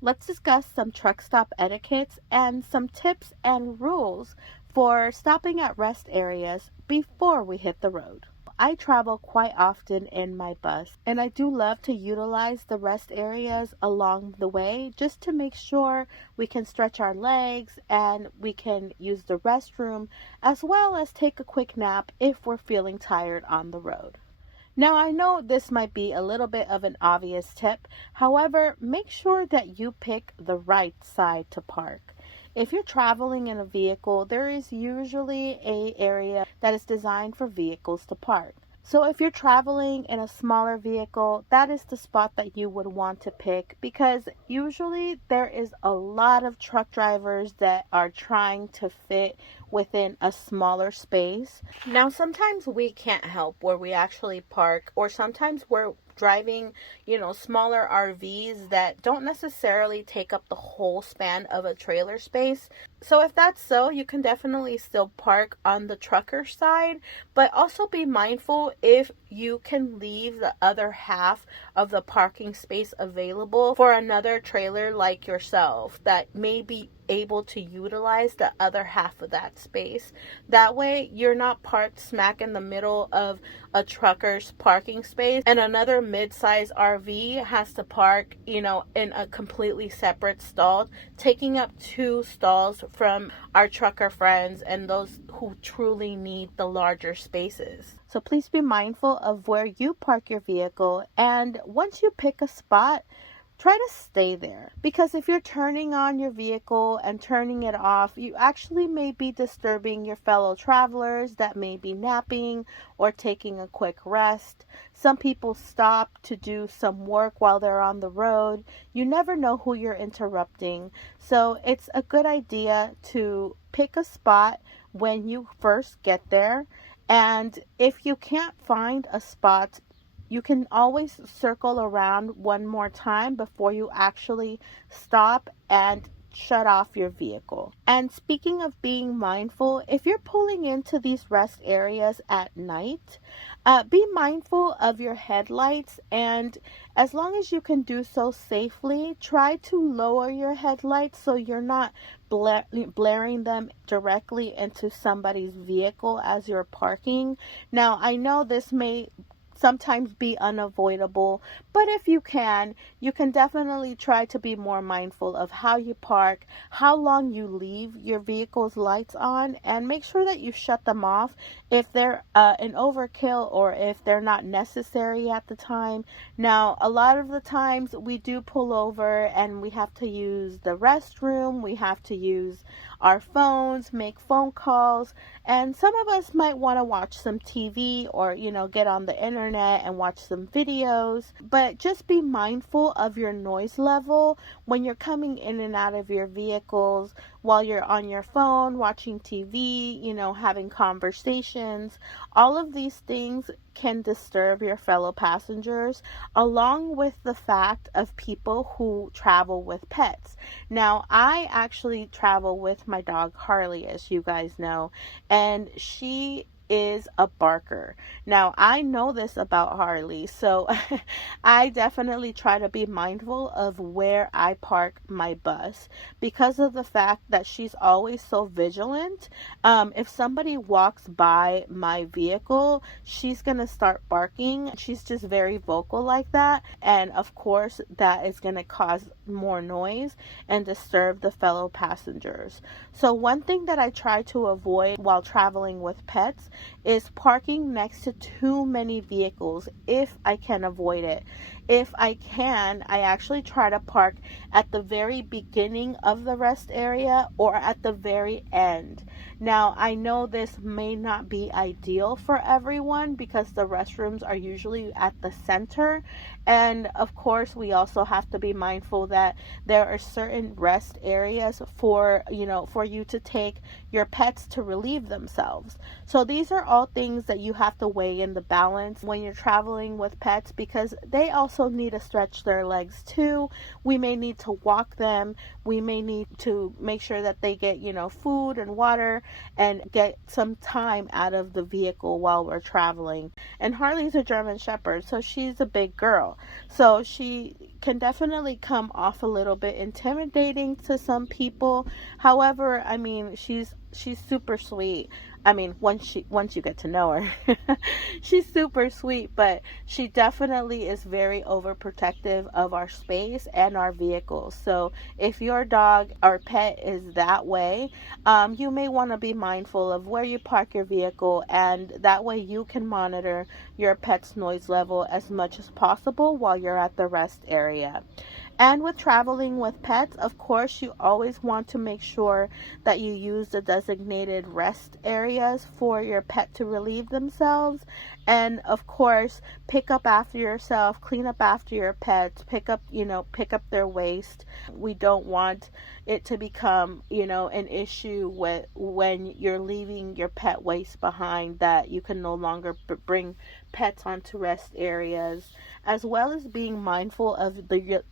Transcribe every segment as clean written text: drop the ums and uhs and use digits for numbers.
Let's discuss some truck stop etiquettes and some tips and rules for stopping at rest areas before we hit the road. I travel quite often in my bus, and I do love to utilize the rest areas along the way just to make sure we can stretch our legs and we can use the restroom as well as take a quick nap if we're feeling tired on the road. Now, I know this might be a little bit of an obvious tip. However, make sure that you pick the right side to park. If you're traveling in a vehicle, there is usually a area that is designed for vehicles to park. So if you're traveling in a smaller vehicle, that is the spot that you would want to pick because usually there is a lot of truck drivers that are trying to fit within a smaller space. Now, sometimes we can't help where we actually park, or sometimes we're driving, smaller RVs that don't necessarily take up the whole span of a trailer space. So if that's so, you can definitely still park on the trucker side, but also be mindful if you can leave the other half of the parking space available for another trailer like yourself that may be able to utilize the other half of that space. That way you're not parked smack in the middle of a trucker's parking space and another mid-size RV has to park, in a completely separate stall, taking up two stalls from our trucker friends and those who truly need the larger spaces. So please be mindful of where you park your vehicle, and once you pick a spot, try to stay there, because if you're turning on your vehicle and turning it off, you actually may be disturbing your fellow travelers that may be napping or taking a quick rest. Some people stop to do some work while they're on the road. You never know who you're interrupting. So it's a good idea to pick a spot when you first get there. And if you can't find a spot, you can always circle around one more time before you actually stop and shut off your vehicle. And speaking of being mindful, if you're pulling into these rest areas at night, be mindful of your headlights, and as long as you can do so safely, try to lower your headlights so you're not blaring them directly into somebody's vehicle as you're parking. Now, I know this may sometimes be unavoidable, but if you can definitely try to be more mindful of how you park, how long you leave your vehicle's lights on, and make sure that you shut them off if they're an overkill or if they're not necessary at the time. Now, a lot of the times we do pull over and we have to use the restroom, we have to use our phones, make phone calls, and some of us might want to watch some TV or, get on the internet and watch some videos. But just be mindful of your noise level when you're coming in and out of your vehicles while you're on your phone, watching TV, having conversations. All of these things can disturb your fellow passengers, along with the fact of people who travel with pets. Now, I actually travel with my dog Harley, as you guys know, and she is a barker. Now, I know this about Harley, so I definitely try to be mindful of where I park my bus because of the fact that she's always so vigilant. If somebody walks by my vehicle, she's gonna start barking. She's just very vocal like that, and of course that is gonna cause more noise and disturb the fellow passengers. So one thing that I try to avoid while traveling with pets is parking next to too many vehicles if I can avoid it. If I can, I actually try to park at the very beginning of the rest area or at the very end. Now, I know this may not be ideal for everyone because the restrooms are usually at the center. And of course, we also have to be mindful that there are certain rest areas for you to take your pets to relieve themselves. So these are all things that you have to weigh in the balance when you're traveling with pets, because they also also need to stretch their legs too. We may need to walk them. We may need to make sure that they get, food and water and get some time out of the vehicle while we're traveling. And Harley's a German Shepherd, so she's a big girl. So she can definitely come off a little bit intimidating to some people. However, I mean, she's super sweet. I mean, once you get to know her, she's super sweet, but she definitely is very overprotective of our space and our vehicles. So if your dog or pet is that way, you may want to be mindful of where you park your vehicle, and that way you can monitor your pet's noise level as much as possible while you're at the rest area. And with traveling with pets, of course, you always want to make sure that you use the designated rest areas for your pet to relieve themselves. And of course, pick up after yourself, clean up after your pets, pick up their waste. We don't want it to become, an issue with when you're leaving your pet waste behind, that you can no longer bring pets onto rest areas, as well as being mindful of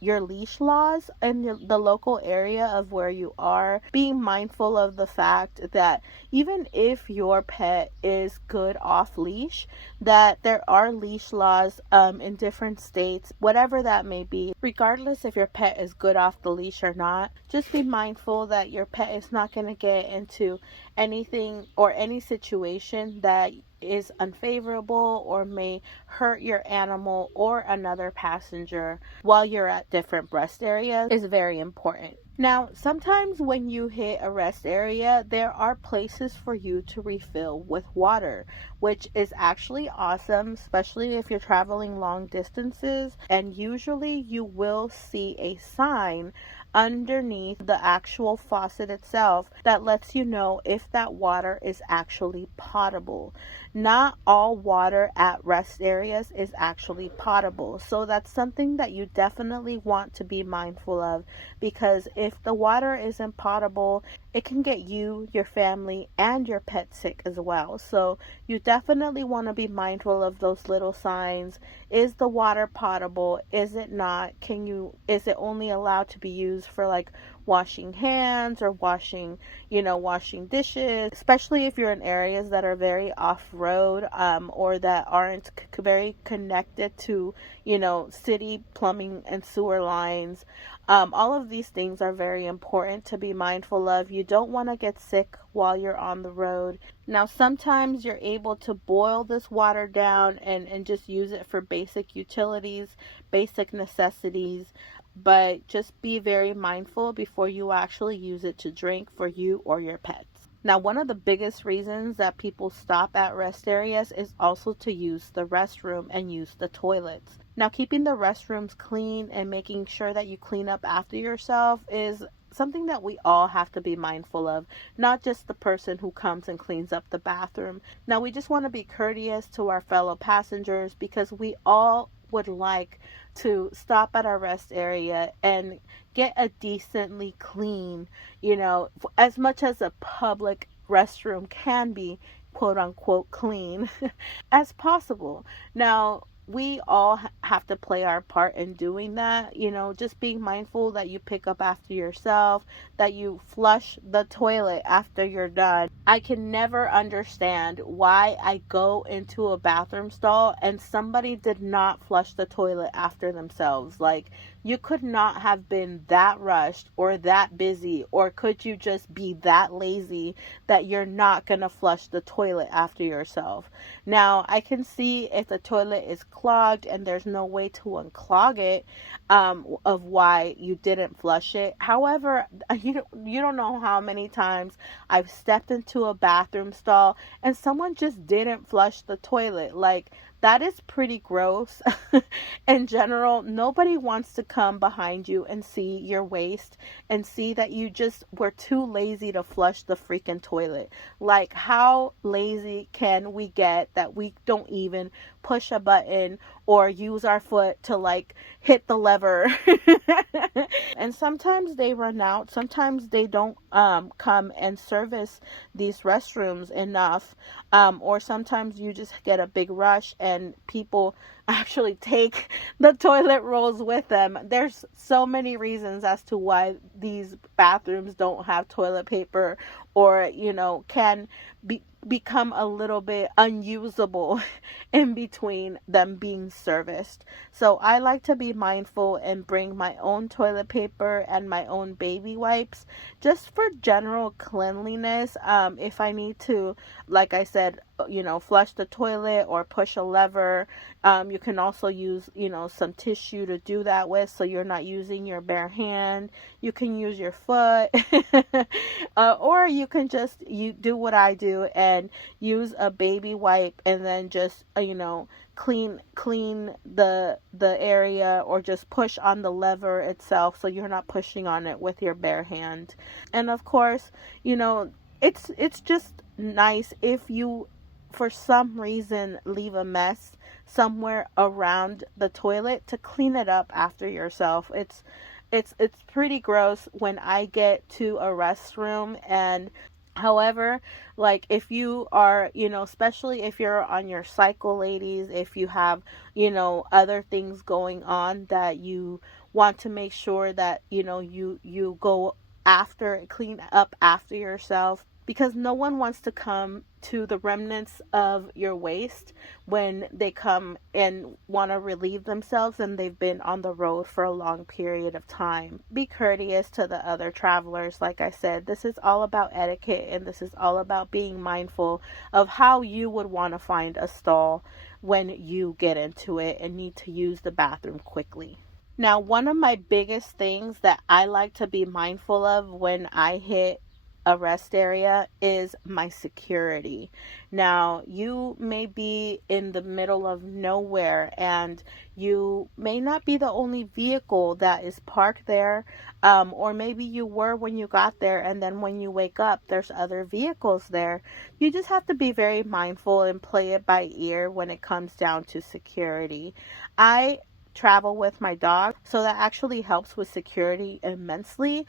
your leash laws and the local area of where you are. Being mindful of the fact that even if your pet is good off leash, that there are leash laws in different states, whatever that may be. Regardless if your pet is good off the leash or not, just be mindful that your pet is not going to get into anything or any situation that is unfavorable or may hurt your animal or another passenger while you're at different rest areas is very important. Now, sometimes when you hit a rest area, there are places for you to refill with water, which is actually awesome, especially if you're traveling long distances. And usually you will see a sign underneath the actual faucet itself that lets you know if that water is actually potable. Not all water at rest areas is actually potable, so that's something that you definitely want to be mindful of, because if the water isn't potable, it can get you, your family, and your pet sick as well. So you definitely want to be mindful of those little signs. Is the water potable? Is it not? Is it only allowed to be used for like washing hands or washing dishes, especially if you're in areas that are very off-road or that aren't very connected to, city plumbing and sewer lines. All of these things are very important to be mindful of. You don't want to get sick while you're on the road. Now, sometimes you're able to boil this water down and just use it for basic utilities, basic necessities, but just be very mindful before you actually use it to drink for you or your pets. Now, one of the biggest reasons that people stop at rest areas is also to use the restroom and use the toilets. Now, keeping the restrooms clean and making sure that you clean up after yourself is something that we all have to be mindful of, not just the person who comes and cleans up the bathroom. Now, we just want to be courteous to our fellow passengers, because we all would like to stop at our rest area and get a decently clean, as much as a public restroom can be, quote unquote, clean as possible. Now, we all have to play our part in doing that, just being mindful that you pick up after yourself, that you flush the toilet after you're done. I can never understand why I go into a bathroom stall and somebody did not flush the toilet after themselves. Like, you could not have been that rushed or that busy, or could you just be that lazy that you're not going to flush the toilet after yourself? Now, I can see if the toilet is clogged and there's no way to unclog it, of why you didn't flush it. However, you don't know how many times I've stepped into a bathroom stall and someone just didn't flush the toilet. Like, that is pretty gross. In general, nobody wants to come behind you and see your waste and see that you just were too lazy to flush the freaking toilet. Like, how lazy can we get that we don't even push a button or use our foot to like hit the lever. And sometimes they run out. Sometimes they don't come and service these restrooms enough. Or sometimes you just get a big rush and people actually take the toilet rolls with them. There's so many reasons as to why these bathrooms don't have toilet paper, or can become a little bit unusable in between them being serviced. So I like to be mindful and bring my own toilet paper and my own baby wipes just for general cleanliness. If I need to, like I said, flush the toilet or push a lever, you can also use, some tissue to do that with, so you're not using your bare hand. You can use your foot, or you can just do what I do and use a baby wipe and then just clean the area, or just push on the lever itself so you're not pushing on it with your bare hand. And of course, it's just nice if you for some reason leave a mess somewhere around the toilet to clean it up after yourself. It's pretty gross when I get to a restroom. And however, like if you are, especially if you're on your cycle, ladies, if you have, other things going on that you want to make sure that, you go after, clean up after yourself, because no one wants to come to the remnants of your waste when they come and want to relieve themselves and they've been on the road for a long period of time. Be courteous to the other travelers. Like I said, this is all about etiquette, and this is all about being mindful of how you would want to find a stall when you get into it and need to use the bathroom quickly. Now, one of my biggest things that I like to be mindful of when I hit a rest area is my security. Now, you may be in the middle of nowhere and you may not be the only vehicle that is parked there, or maybe you were when you got there, and then when you wake up there's other vehicles there. You just have to be very mindful and play it by ear when it comes down to security. I travel with my dog, so that actually helps with security immensely,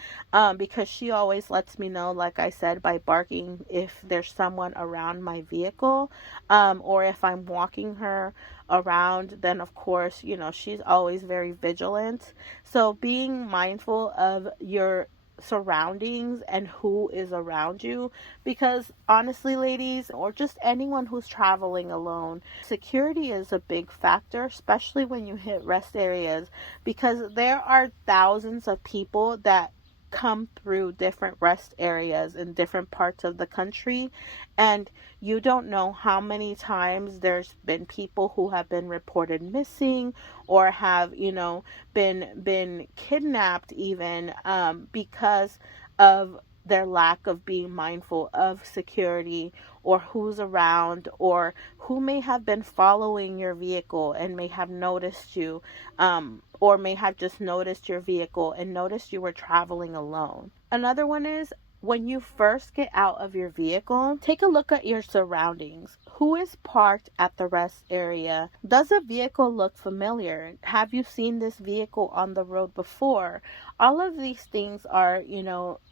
because she always lets me know, like I said, by barking if there's someone around my vehicle, or if I'm walking her around, then of course, she's always very vigilant. So being mindful of your surroundings and who is around you, because honestly, ladies, or just anyone who's traveling alone, security is a big factor, especially when you hit rest areas, because there are thousands of people that come through different rest areas in different parts of the country, and you don't know how many times there's been people who have been reported missing, or have been kidnapped even, because of their lack of being mindful of security, or who's around, or who may have been following your vehicle and may have noticed you, or may have just noticed your vehicle and noticed you were traveling alone. Another one is, when you first get out of your vehicle, take a look at your surroundings. Who is parked at the rest area? Does a vehicle look familiar? Have you seen this vehicle on the road before? All of these things are,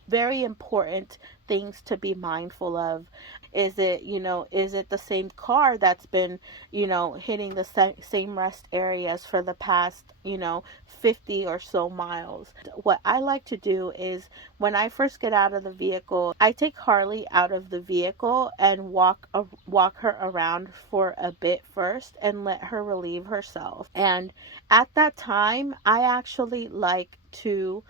very important things to be mindful of. Is it the same car that's been, hitting the same rest areas for the past, 50 or so miles? What I like to do is, when I first get out of the vehicle, I take Harley out of the vehicle and walk her around for a bit first and let her relieve herself. And at that time, I actually like to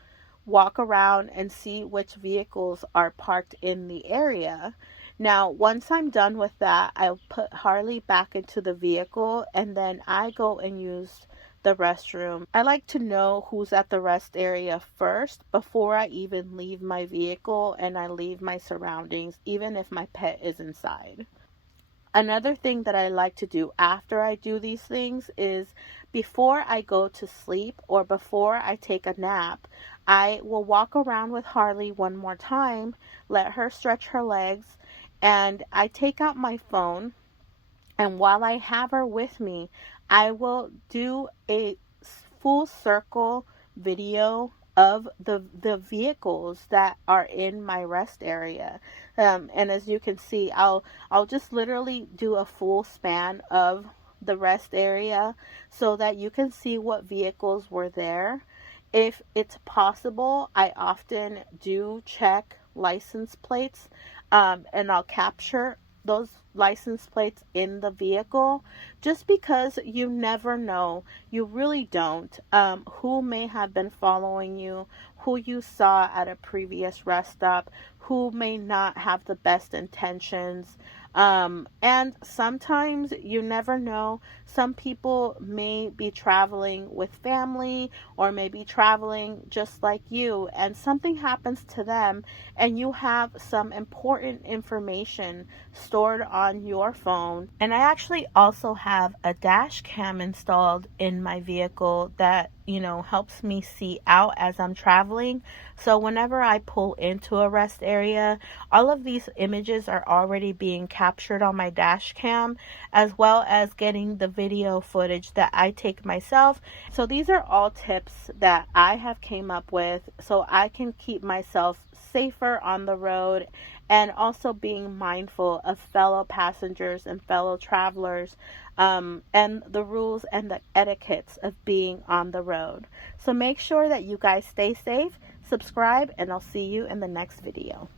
walk around and see which vehicles are parked in the area. Now, once I'm done with that, I'll put Harley back into the vehicle, and then I go and use the restroom. I like to know who's at the rest area first before I even leave my vehicle and I leave my surroundings, even if my pet is inside. Another thing that I like to do after I do these things is, before I go to sleep or before I take a nap, I will walk around with Harley one more time, let her stretch her legs, and I take out my phone, and while I have her with me, I will do a full circle video of the vehicles that are in my rest area. And as you can see, I'll just literally do a full span of the rest area so that you can see what vehicles were there. If it's possible, I often do check license plates, and I'll capture those license plates in the vehicle, just because you never know. You really don't. Who may have been following you, who you saw at a previous rest stop, who may not have the best intentions. And sometimes you never know. Some people may be traveling with family or maybe traveling just like you, and something happens to them, and you have some important information stored on your phone. And I actually also have a dash cam installed in my vehicle that helps me see out as I'm traveling. So whenever I pull into a rest area, all of these images are already being captured on my dash cam, as well as getting the video footage that I take myself. So these are all tips that I have came up with so I can keep myself safer on the road, and also being mindful of fellow passengers and fellow travelers, and the rules and the etiquettes of being on the road. So make sure that you guys stay safe, subscribe, and I'll see you in the next video.